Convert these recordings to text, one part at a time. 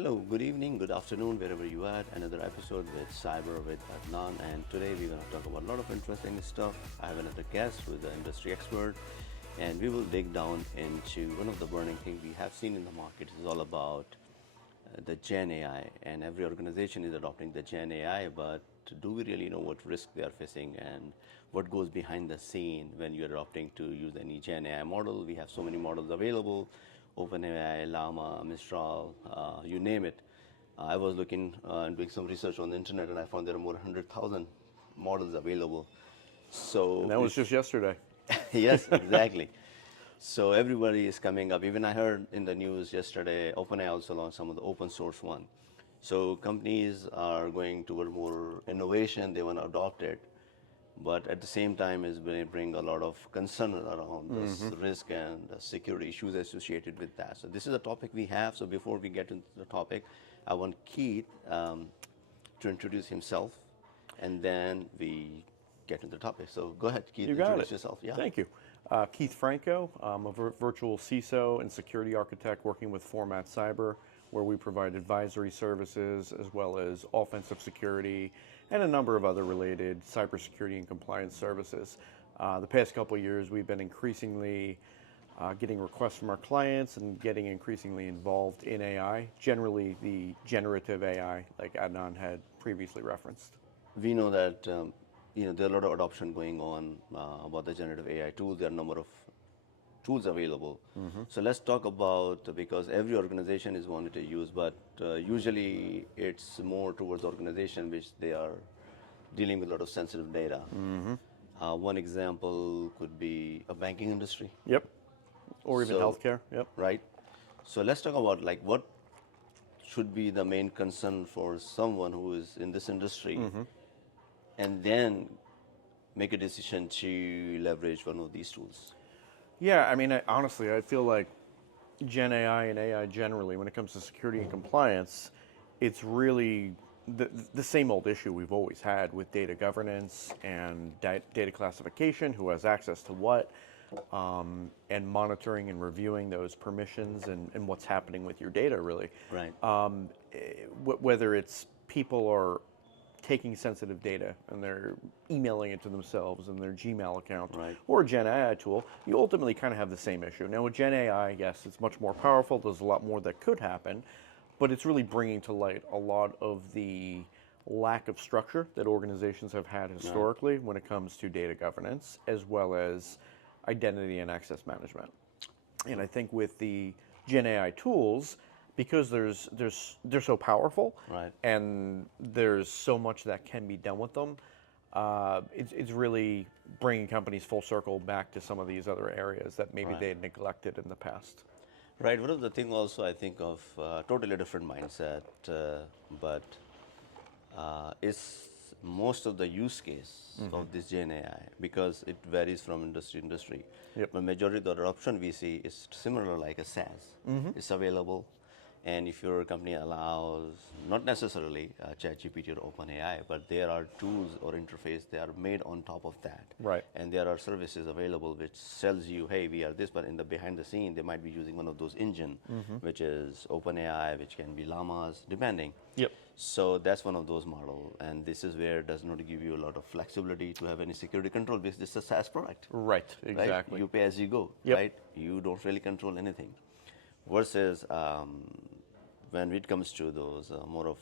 Hello, good evening, good afternoon, wherever you are. Another episode with Cyber with Adnan, and today we're going to talk about a lot of interesting stuff. I have another guest who is an industry expert, and we will dig down into one of the burning things we have seen in the market. It's all about the Gen AI, and every organization is adopting the Gen AI, but do we really know what risk they are facing and what goes behind the scene when you're adopting to use any Gen AI model? We have so many models available: OpenAI, Llama, Mistral, you name it. I was looking and doing some research on the internet, and I found there are more than 100,000 models available. And that was just yesterday. Yes, exactly. So everybody is coming up. Even I heard in the news yesterday, OpenAI also launched some of the open source one. So companies are going toward more innovation. They want to adopt it, but at the same time, it's going to bring a lot of concern around this risk and the security issues associated with that. So this is a topic we have. So before we get into the topic, I want Keith to introduce himself, and then we get into the topic. So go ahead, Keith, You got introduce it. yourself. Yeah. Thank you. Keith Franco. I'm a virtual CISO and security architect working with Format Cyber, where we provide advisory services as well as offensive security and a number of other related cybersecurity and compliance services. The past couple of years, we've been increasingly getting requests from our clients and getting increasingly involved in AI, generally the generative AI, like Adnan had previously referenced. We know that there are a lot of adoption going on about the generative AI tools. There are a number of tools available. So let's talk about, because every organization is wanting to use, but usually it's more towards organization which they are dealing with a lot of sensitive data. One example could be a banking industry. Yep. Or even healthcare. Yep. Right. So let's talk about like what should be the main concern for someone who is in this industry, and then make a decision to leverage one of these tools. Yeah, I mean, honestly, I feel like Gen AI and AI generally, when it comes to security and compliance, it's really the same old issue we've always had with data governance and data classification, who has access to what, and monitoring and reviewing those permissions and what's happening with your data, really. Right. Whether it's people are taking sensitive data and they're emailing it to themselves in their Gmail account, Right. or a Gen AI tool, you ultimately kind of have the same issue. Now with Gen AI, yes, it's much more powerful. There's a lot more that could happen, but it's really bringing to light a lot of the lack of structure that organizations have had historically when it comes to data governance, as well as identity and access management. And I think with the Gen AI tools, because they're so powerful, Right. and there's so much that can be done with them, it's really bringing companies full circle back to some of these other areas that maybe they had neglected in the past. Right. One of the things also I think of totally different mindset, but is most of the use case of this Gen AI, because it varies from industry to industry. Yep. The majority of the adoption we see is similar like a SaaS. It's available. And if your company allows, not necessarily ChatGPT or OpenAI, but there are tools or interface that are made on top of that. Right. And there are services available which tells you, hey, we are this, but in the behind the scene, they might be using one of those engine, which is OpenAI, which can be Llamas, depending. Yep. So that's one of those models. And this is where it does not give you a lot of flexibility to have any security control, because this is a SaaS product. Right, exactly. Right? You pay as you go, Yep. right? You don't really control anything. Versus when it comes to those more of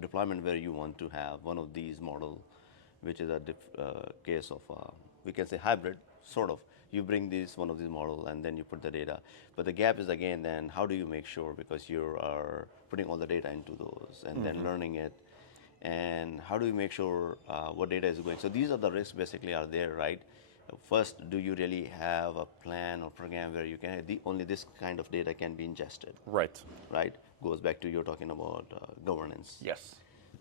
deployment where you want to have one of these model, which is a case of we can say hybrid, sort of. You bring one of these model and then you put the data. But the gap is again then how do you make sure, because you are putting all the data into those and then learning it, and how do you make sure what data is going? So these are the risks basically are there, right? First, do you really have a plan or program where you can only this kind of data can be ingested? Right. Right? Goes back to you're talking about governance. Yes.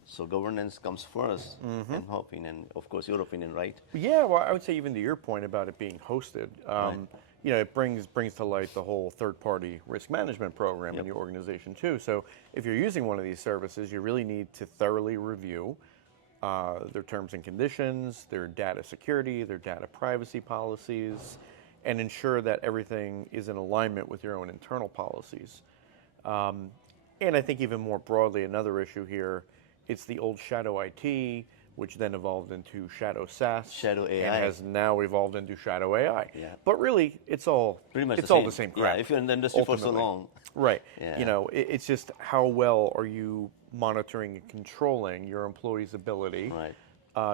So governance comes first, in my opinion, of course your opinion, right? Yeah, well, I would say even to your point about it being hosted, it brings to light the whole third-party risk management program in your organization too. So if you're using one of these services, you really need to thoroughly review their terms and conditions, their data security, their data privacy policies, and ensure that everything is in alignment with your own internal policies. And I think even more broadly, another issue here, it's the old shadow IT, which then evolved into shadow SaaS, Shadow and AI. has now evolved into shadow AI. Yeah. But really, it's all Pretty much it's the all same. the same Yeah, crap. if you're in the industry for so ultimately. long. Right. Yeah. You know, it's just how well are you monitoring and controlling your employees' ability Right.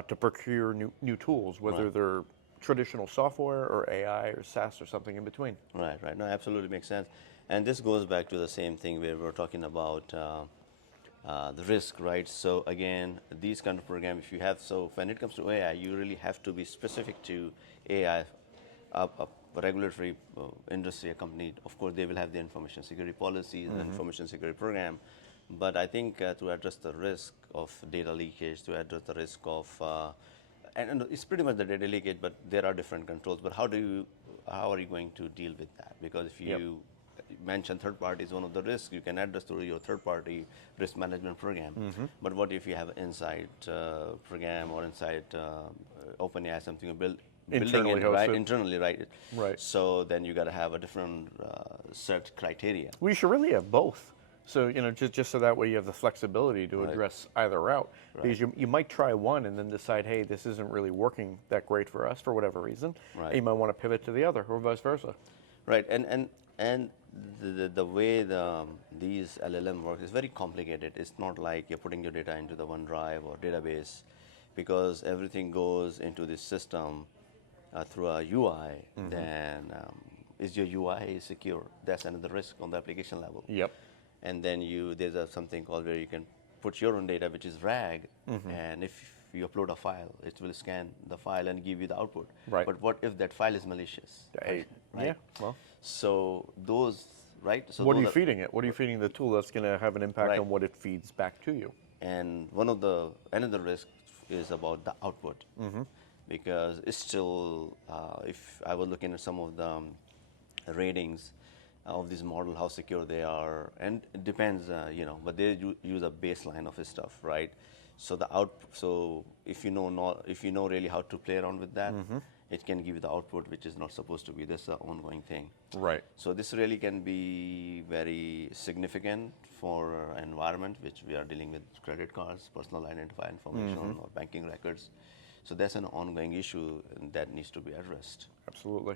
to procure new tools, whether Right. they're traditional software or AI or SaaS or something in between. Right, right. No, absolutely makes sense. And this goes back to the same thing where we're talking about the risk, right? So again, these kind of programs, if you have, so when it comes to AI, you really have to be specific to AI. A regulatory industry, a company, of course, they will have the information security policies and information security program. But I think to address the risk of data leakage, to address the risk of and it's pretty much the data leakage, but there are different controls. But how are you going to deal with that? Because if Yep. you mention third party is one of the risks you can address through your third party risk management program. But what if you have an inside program or inside OpenAI, something you building Internally it right hosted. internally, right? Right. So then you got to have a different set criteria. We should really have both. So, just so that way you have the flexibility to Right. address either route. Because you might try one and then decide, hey, this isn't really working that great for us for whatever reason. Right. And you might want to pivot to the other or vice versa. Right, and the way these LLM work is very complicated. It's not like you're putting your data into the OneDrive or database, because everything goes into this system through a UI. Then is your UI secure? That's another risk on the application level. Yep. And then there's something called where you can put your own data, which is RAG, and if you upload a file, it will scan the file and give you the output. Right. But what if that file is malicious? Right. Yeah. Well, So those, right? So what are those you feeding it? What are you feeding the tool that's going to have an impact Right. on what it feeds back to you? And another risk is about the output, because it's still, if I was looking at some of the ratings of this model, how secure they are, and it depends, but they use a baseline of this stuff, right? So so if you know really how to play around with that, it can give you the output which is not supposed to be. This is an ongoing thing. Right. So this really can be very significant for an environment which we are dealing with: credit cards, personal identifier information, or banking records. So that's an ongoing issue that needs to be addressed. Absolutely.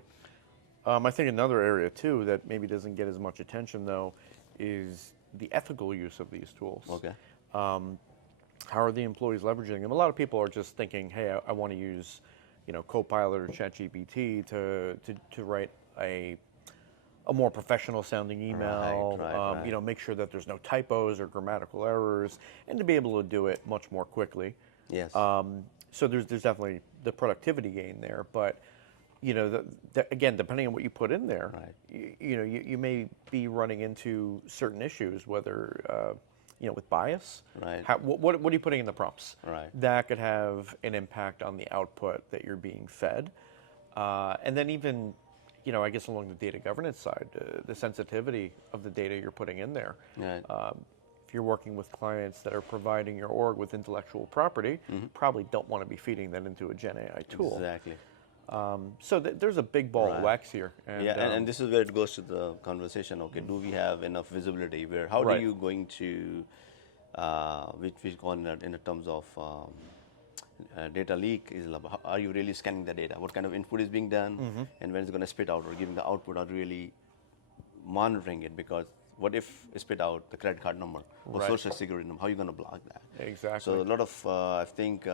I think another area too that maybe doesn't get as much attention though is the ethical use of these tools. Okay. How are the employees leveraging them? A lot of people are just thinking, hey, I want to use, Copilot or ChatGPT to write a more professional sounding email, Right. make sure that there's no typos or grammatical errors, and to be able to do it much more quickly. Yes. So there's definitely the productivity gain there, but again, depending on what you put in there, Right. you may be running into certain issues, whether with bias. Right. What are you putting in the prompts? Right. That could have an impact on the output that you're being fed, and then even, I guess along the data governance side, the sensitivity of the data you're putting in there. Right. If you're working with clients that are providing your org with intellectual property, probably don't want to be feeding that into a Gen AI tool. Exactly. So there's a big ball of wax here. And, And this is where it goes to the conversation. Okay, do we have enough visibility? How Right. are you going to, which we call in the terms of data leak, is how are you really scanning the data? What kind of input is being done, and when it's going to spit out or giving the output, or really monitoring it? Because what if it spit out the credit card number or Right. social security number? How are you going to block that? Exactly. So a lot of, I think,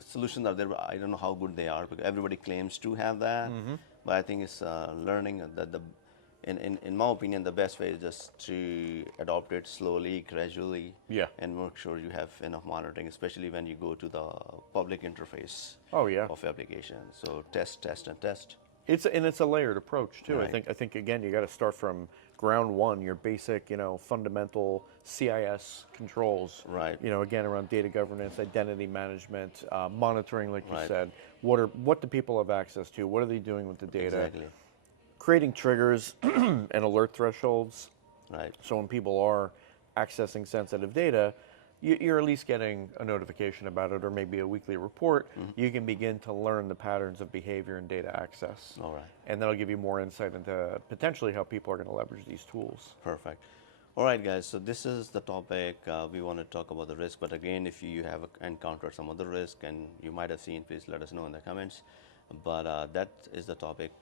solutions are there. But I don't know how good they are, because everybody claims to have that. But I think it's learning that in my opinion, the best way is just to adopt it slowly, gradually, Yeah. and make sure you have enough monitoring, especially when you go to the public interface Oh, yeah. of applications. So test, and test. It's a layered approach too. Right. I think again you got to start from ground one, your basic, fundamental CIS controls. Right. Again around data governance, identity management, monitoring, like you Right. said. What do people have access to? What are they doing with the data? Exactly. Creating triggers and alert thresholds. Right. So when people are accessing sensitive data, you're at least getting a notification about it, or maybe a weekly report. You can begin to learn the patterns of behavior and data access. All right. And that'll give you more insight into potentially how people are going to leverage these tools. Perfect. All right, guys. So this is the topic we want to talk about the risk. But again, if you have encountered some other risk and you might have seen, please let us know in the comments. But that is the topic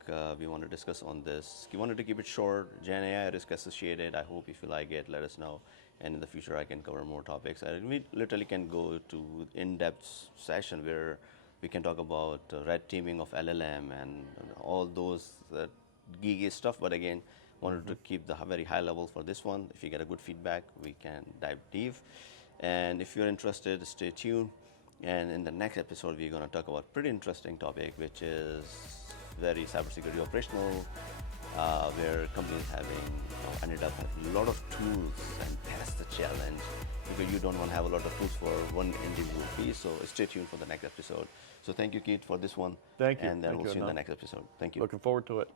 we want to discuss on this. We wanted to keep it short. Gen AI risk associated. I hope if you like it, let us know. And in the future, I can cover more topics. We literally can go to in-depth session where we can talk about red teaming of LLM and all those geeky stuff. But again, wanted to keep the very high level for this one. If you get a good feedback, we can dive deep. And if you're interested, stay tuned. And in the next episode, we're going to talk about a pretty interesting topic, which is very cybersecurity operational, where companies ended up having a lot of tools, and that's the challenge, because you don't want to have a lot of tools for one individual piece. So stay tuned for the next episode. So thank you, Keith, for this one. Thank you. And then Thank we'll you, see you in the Adnan. next episode. Thank you. Looking forward to it.